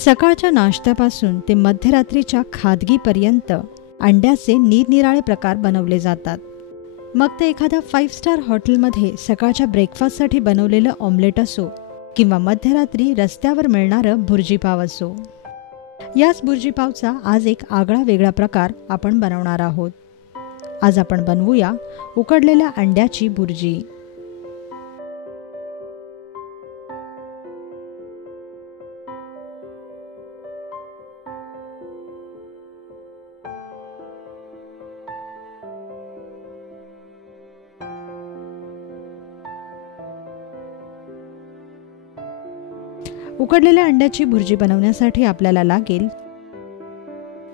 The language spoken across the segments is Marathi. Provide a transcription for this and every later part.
सकाळच्या नाश्त्यापासून ते मध्यरात्रीच्या खादगीपर्यंत अंड्याचे निरनिराळे प्रकार बनवले जातात. मग ते एखाद्या 5 स्टार हॉटेलमध्ये सकाळच्या ब्रेकफास्टसाठी बनवलेलं ऑमलेट असो किंवा मध्यरात्री रस्त्यावर मिळणारं भुर्जीपाव असो. याच भुर्जीपावचा आज एक आगळा वेगळा प्रकार आपण बनवणार आहोत. आज आपण बनवूया उकडलेल्या अंड्याची भुर्जी. उकडलेल्या अंड्याची भुर्जी बनवण्यासाठी आपल्याला लागेल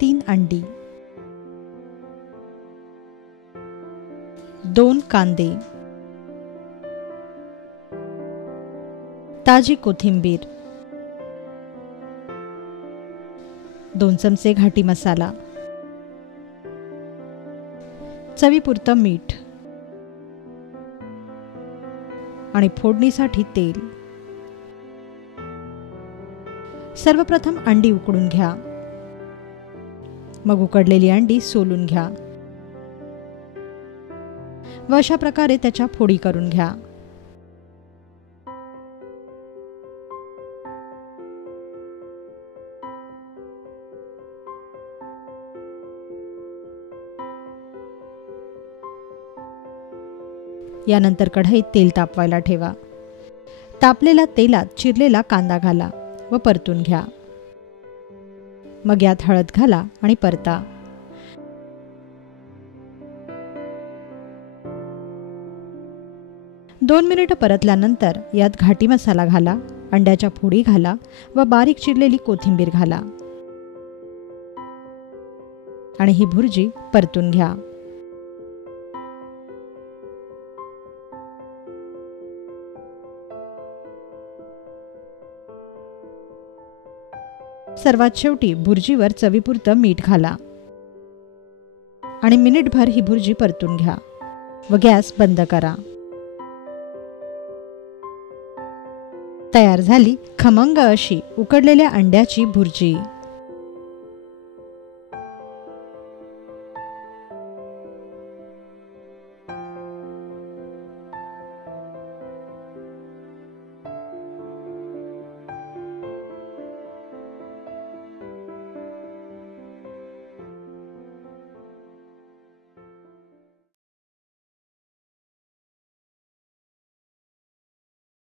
3 अंडी, 2 कांदे, ताजी कोथिंबीर, 2 चमचे घाटी मसाला, चवीपुरतं मीठ आणि फोडणीसाठी तेल. सर्वप्रथम अंडी उकडून घ्या. मग उकडलेली अंडी सोलून घ्या व अशा प्रकारे त्याच्या फोडी करून घ्या. यानंतर कढईत तेल तापवायला ठेवा. तापलेल्या तेलात चिरलेला कांदा घाला व परतून घ्या. मग यात हळद घाला आणि परता. दोन मिनिटं परतल्यानंतर यात घाटी मसाला घाला, अंड्याच्या फोडी घाला व बारीक चिरलेली कोथिंबीर घाला आणि ही भुर्जी परतून घ्या. सर्वात शेवटी भुर्जीवर चवीपुरतं मीठ घाला आणि मिनिटभर ही भुर्जी परतून घ्या व गॅस बंद करा. तयार झाली खमंग अशी उकडलेल्या अंड्याची भुर्जी.